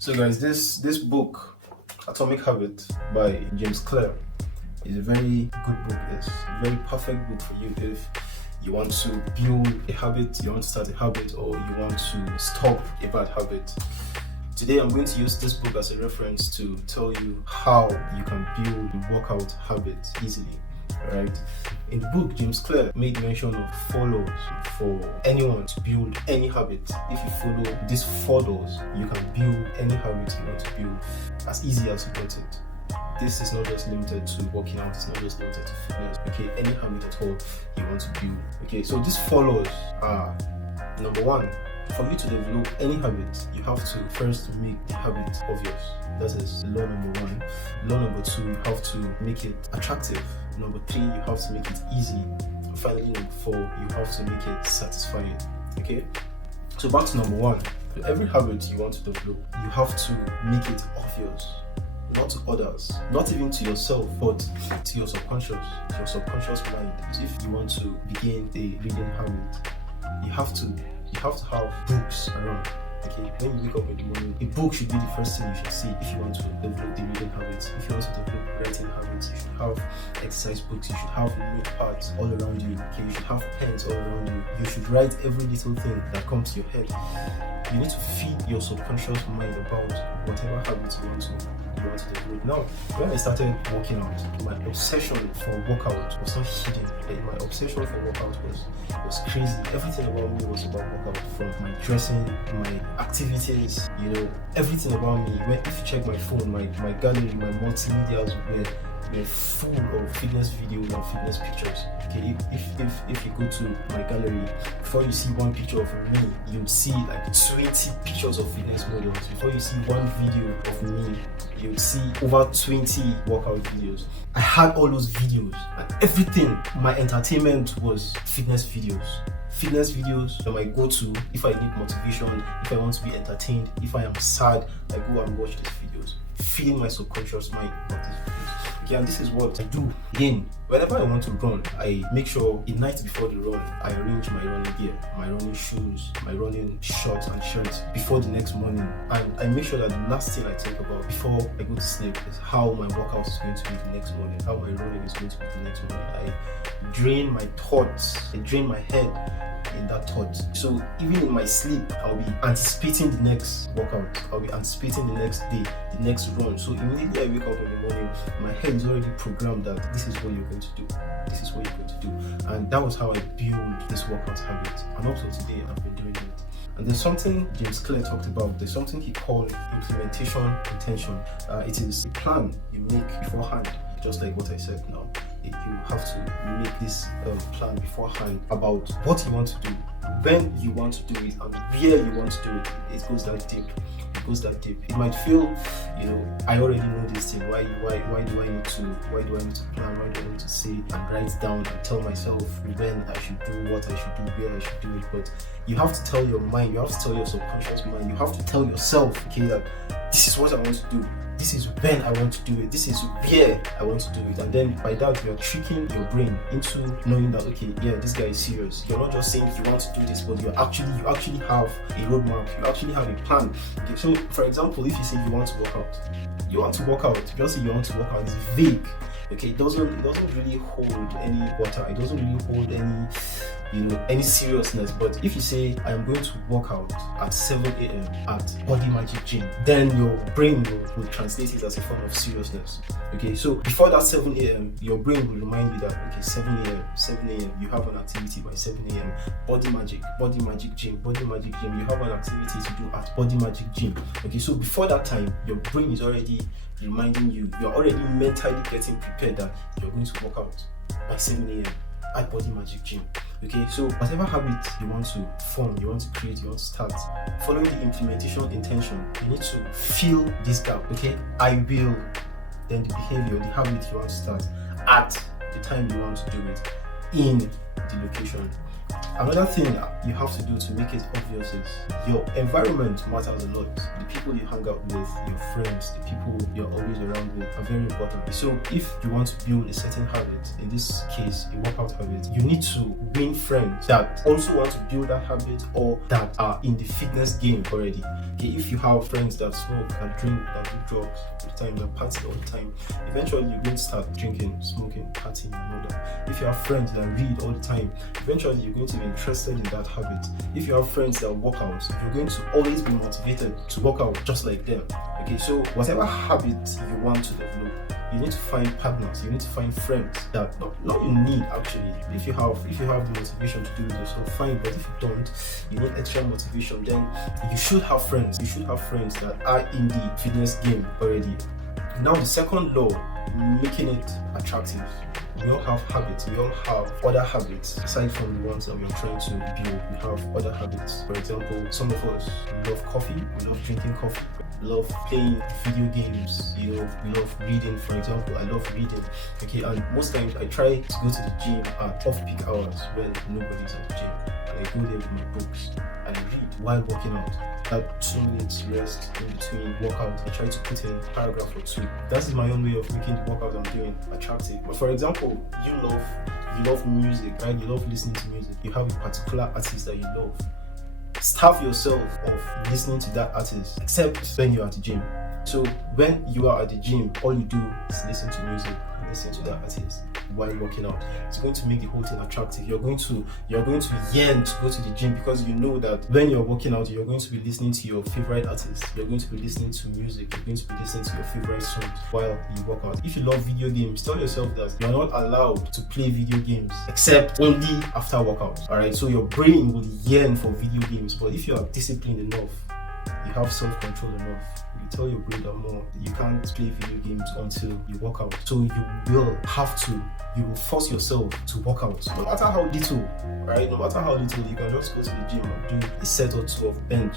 So guys, this book, Atomic Habit by James Clear, is a very good book. It's a very perfect book for you if you want to build a habit, you want to start a habit, or you want to stop a bad habit. Today I'm going to use this book as a reference to tell you how you can build a workout habit easily. Right? In the book, James Clear made mention of 4 laws for anyone to build any habit. If you follow these 4 laws, you can build any habit you want to build as easy as you want it. This is not just limited to working out, it's not just limited to fitness, okay? Any habit at all you want to build. Okay, so these 4 laws are: number 1, for you to develop any habit, you have to first make the habit obvious. That is law number 1. Law number 2, you have to make it attractive. Number 3, you have to make it easy. And finally, number 4, you have to make it satisfying. Okay? So back to number 1. For every habit you want to develop, you have to make it obvious. Not to others, not even to yourself, but to your subconscious mind. So if you want to begin a reading habit, you have to have books around. Okay, when you wake up in the morning, a book should be the first thing you should see if you want to develop the reading habits. If you want to develop writing habits, you should have exercise books, you should have notepads all around you. Okay, you should have pens all around you. You should write every little thing that comes to your head. You need to feed your subconscious mind about whatever habits you want to develop. Now, when I started working out, my obsession for workout was not hidden. My obsession for workout was crazy. Everything about me was about workout, from my dressing, my activities, everything about me. If you check my phone, my gallery, my multimedia were full of fitness videos and fitness pictures. Okay, if you go to my gallery, before you see one picture of me, you'd see like 20 pictures of fitness models. Before you see one video of me, you'd see over 20 workout videos. I had all those videos, and everything. My entertainment was fitness videos. Fitness videos are my go-to if I need motivation, if I want to be entertained, if I am sad, I go and watch these videos, feeding my subconscious mind about these videos. Okay, and this is what I do. Again, whenever I want to run, I make sure the night before the run, I arrange my running gear, my running shoes, my running shorts and shirts before the next morning. And I make sure that the last thing I think about before I go to sleep is how my workout is going to be the next morning, how my running is going to be the next morning. I drain my thoughts, I drain my head in that thought. So even in my sleep, I'll be anticipating the next workout, I'll be anticipating the next day, the next run. So immediately I wake up in the morning, my head is already programmed that this is what you're going to do, this is what you're going to do. And that was how I built this workout habit, and up to today I've been doing it. And there's something James Clear talked about. There's something he called implementation intention. It is a plan you make beforehand, just like what I said now. You have to make this plan beforehand about what you want to do, when you want to do it, and where you want to do it. It goes that deep. It might feel, I already know this thing. Why do I need to plan? Why do I need to say and write down and tell myself when I should do what I should do, where I should do it? But you have to tell your mind, you have to tell your subconscious mind, you have to tell yourself, okay, that this is what I want to do. This is when I want to do it. This is where I want to do it. And then by that, you're tricking your brain into knowing that, okay, yeah, this guy is serious. You're not just saying you want to do this, but you actually have a roadmap. You actually have a plan. Okay, so for example, if you say you want to work out, just say you want to work out is vague. Okay, it doesn't really hold any water. It doesn't really hold any seriousness. But if you say I am going to work out at 7 a.m. at Body Magic Gym, then your brain will translate it as a form of seriousness. Okay, so before that 7 a.m., your brain will remind you that, okay, 7 a.m., you have an activity by 7 a.m. Body Magic Gym, you have an activity to do at Body Magic Gym. Okay, so before that time, your brain is already reminding you, you're already mentally getting prepared that you're going to work out by 7 a.m. at Body Magic Gym. Okay, so whatever habit you want to form, you want to create, you want to start, following the implementation intention, you need to fill this gap. Okay, I will, then the behavior, the habit you want to start at the time you want to do it, in the location. Another thing you have to do to make it obvious is your environment matters a lot. The people you hang out with, your friends, the people you're always around with are very important. So if you want to build a certain habit, in this case a workout habit, you need to win friends that also want to build that habit or that are in the fitness game already. Okay, if you have friends that smoke, that drink, that do drugs all the time, that party all the time, eventually you're going to start drinking, smoking, partying and all that. If you have friends that read all the time, eventually you're going to be interested in that habit. If you have friends that work out, you're going to always be motivated to work out just like them. Okay, so whatever habit you want to develop, you need to find partners, you need to find friends that not you need actually. If you have the motivation to do it yourself, fine, but if you don't, you need extra motivation, then you should have friends. You should have friends that are in the fitness game already. Now the second law, making it attractive. We all have habits, we all have other habits aside from the ones that we're trying to build. We have other habits. For example, some of us love coffee, we love drinking coffee, we love playing video games, we love reading. For example, I love reading. Okay, and most times I try to go to the gym at off-peak hours when nobody's at the gym. And I go there with my books and I read while working out. That 2 minutes rest in between workouts, I try to put in a paragraph or two. That is my own way of making the workout I'm doing attractive. But for example, you love music, right? You love listening to music. You have a particular artist that you love. Starve yourself of listening to that artist, except when you're at the gym. So when you are at the gym, all you do is listen to music, listen to that artist while working out. It's going to make the whole thing attractive. You're going to yearn to go to the gym because you know that when you're working out, you're going to be listening to your favorite artist. You're going to be listening to music. You're going to be listening to your favorite songs while you work out. If you love video games, tell yourself that you're not allowed to play video games except only after workout. Alright, so your brain will yearn for video games, but if you are disciplined enough, you have self-control enough, you tell your brain that more you can't play video games until you work out. So you will force yourself to work out, no matter how little, right? No matter how little, you can just go to the gym and do a set or two of bench.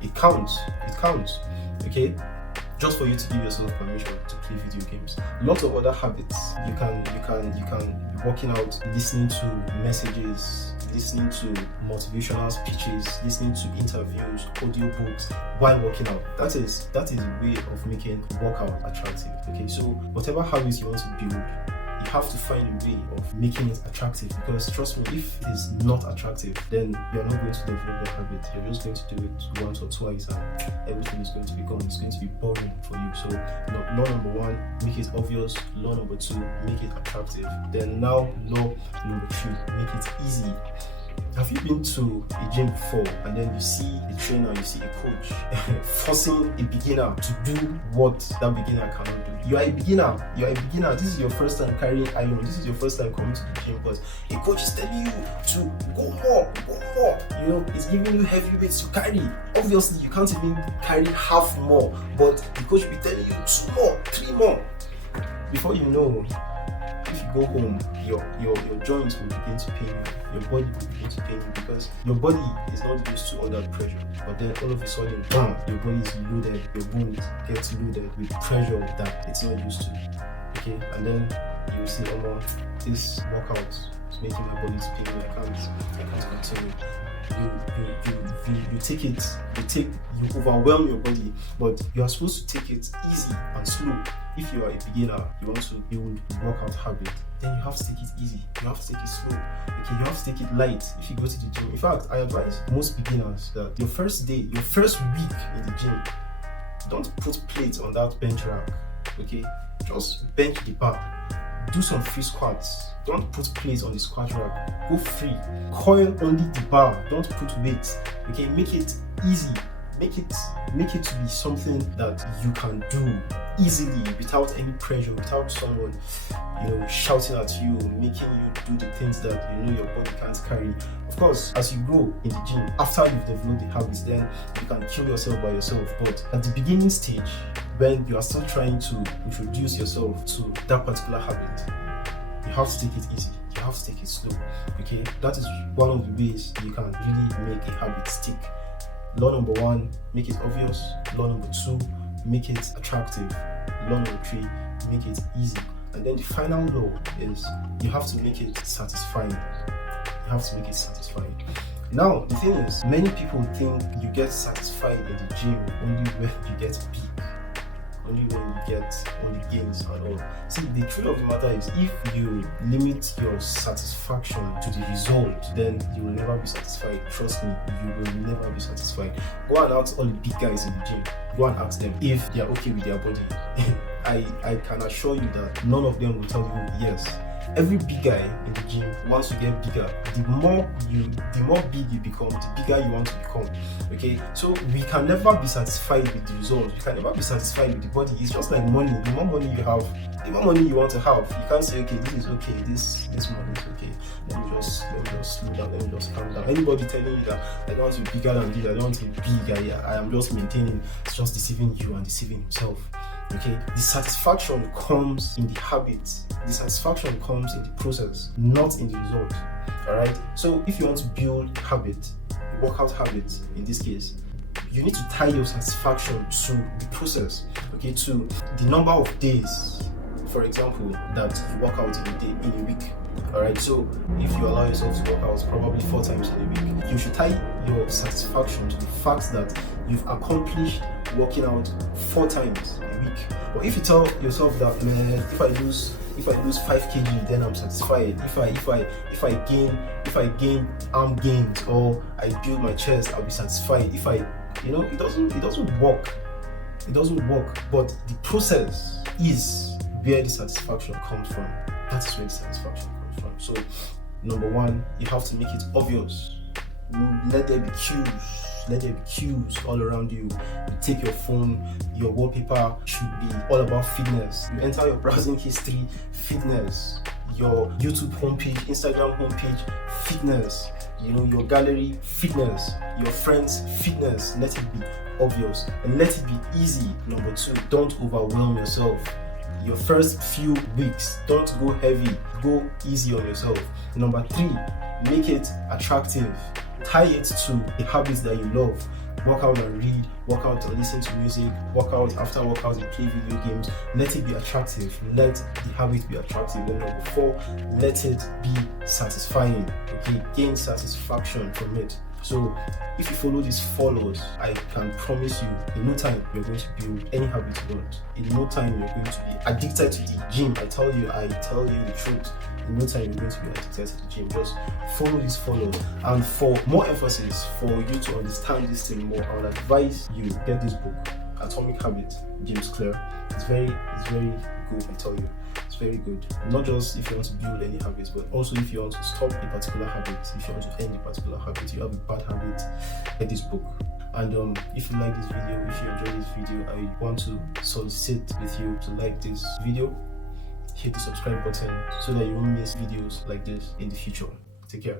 It counts, okay? Just for you to give yourself permission to play video games. Lots of other habits. You can be working out, listening to messages, listening to motivational speeches, listening to interviews, audiobooks while working out. That is a way of making workout attractive. Okay, so whatever habits you want to build, you have to find a way of making it attractive, because trust me, if it is not attractive, then you're not going to develop the habit. You're just going to do it once or twice and everything is going to be gone. It's going to be boring for you. So law number one, make it obvious. Law number two, make it attractive. Then now law number three, make it easy. Have you been to a gym before and then you see a trainer, you see a coach forcing a beginner to do what that beginner cannot do? You are a beginner. This is your first time carrying iron. This is your first time coming to the gym, because a coach is telling you to go more. You know, it's giving you heavy weights to carry. Obviously, you can't even carry half more, but the coach will be telling you 2 more, 3 more. Before you know, if you go home, your joints will begin to pain you, your body will begin to pain you, because your body is not used to all that pressure. But then all of a sudden, bam, your body is loaded, your bones gets loaded with pressure that it's not used to. Okay, and then you will say, oh no, this workout is making my body to pain me, I can't continue. You overwhelm your body, but you are supposed to take it easy and slow. If you are a beginner, you want to build a workout habit, then you have to take it easy. You have to take it slow. Okay, you have to take it light if you go to the gym. In fact, I advise most beginners that your first day, your first week in the gym, don't put plates on that bench rack. Okay, just bench the bar. Do some free squats. Don't put plates on the squat rack. Go free. Coil only the bar. Don't put weights. Okay, make it easy. Make it to be something that you can do easily without any pressure, without someone, shouting at you, making you do the things that your body can't carry. Of course, as you grow in the gym, after you've developed the habits, then you can kill yourself by yourself. But at the beginning stage, when you are still trying to introduce yourself to that particular habit, you have to take it easy. You have to take it slow. Okay, that is one of the ways you can really make a habit stick. Law number one, make it obvious. Law number two, make it attractive. Law number three, make it easy. And then the final law is you have to make it satisfying. You have to make it satisfying. Now, the thing is, many people think you get satisfied in the gym only when you get big, only when you get all the gains and all. See, the truth of the matter is, if you limit your satisfaction to the result, then you will never be satisfied. Trust me, you will never be satisfied. Go and ask all the big guys in the gym. Go and ask them if they are okay with their body. I can assure you that none of them will tell you yes. Every big guy in the gym wants to get bigger. The more big you become, the bigger you want to become. Okay, so we can never be satisfied with the results. We can never be satisfied with the body. It's just like money. The more money you have, the more money you want to have. You can't say, okay, this is okay, this money is okay. Let me just slow down. Let me just calm down. Anybody telling you that I don't want to be bigger than this, I don't want to be big, I am just maintaining, it's just deceiving you and deceiving himself. Okay, the satisfaction comes in the habit. The satisfaction comes in the process, not in the result. All right. So if you want to build habit, a workout habit in this case, you need to tie your satisfaction to the process. Okay, to the number of days, for example, that you work out in a week. Alright, so if you allow yourself to work out probably 4 times in a week, you should tie your satisfaction to the fact that you've accomplished working out 4 times a week. But if you tell yourself that, man, if I lose 5 kg, then I'm satisfied. If I gain arm gains or I build my chest, I'll be satisfied. It doesn't work. It doesn't work. But the process is where the satisfaction comes from. That is where the satisfaction comes from. So, number 1, you have to make it obvious. Let there be cues. Let there be cues all around you. You take your phone, your wallpaper should be all about fitness. You enter your browsing history, fitness. Your YouTube homepage, Instagram homepage, fitness. Your gallery, fitness. Your friends, fitness. Let it be obvious and let it be easy. Number 2, don't overwhelm yourself. Your first few weeks, don't go heavy, go easy on yourself. Number 3, make it attractive. Tie it to the habits that you love. Work out and read, work out and listen to music, work out after workout and play video games. Let it be attractive. Let the habit be attractive. Then number 4, let it be satisfying. Okay, gain satisfaction from it. So if you follow these 4 laws, I can promise you, in no time you're going to build any habit you want. In no time you're going to be addicted to the gym. I tell you the truth. In no time you're going to be addicted to the gym. Just follow these 4 laws. And for more emphasis, for you to understand this thing more, I would advise you get this book, Atomic Habits, James Clear. It's very good, I tell you. It's very good. Not just if you want to build any habits, but also if you want to stop a particular habit, if you want to end a particular habit, you have a bad habit, get this book. And if you like this video, if you enjoy this video, I want to solicit with you to like this video, hit the subscribe button so that you won't miss videos like this in the future. Take care.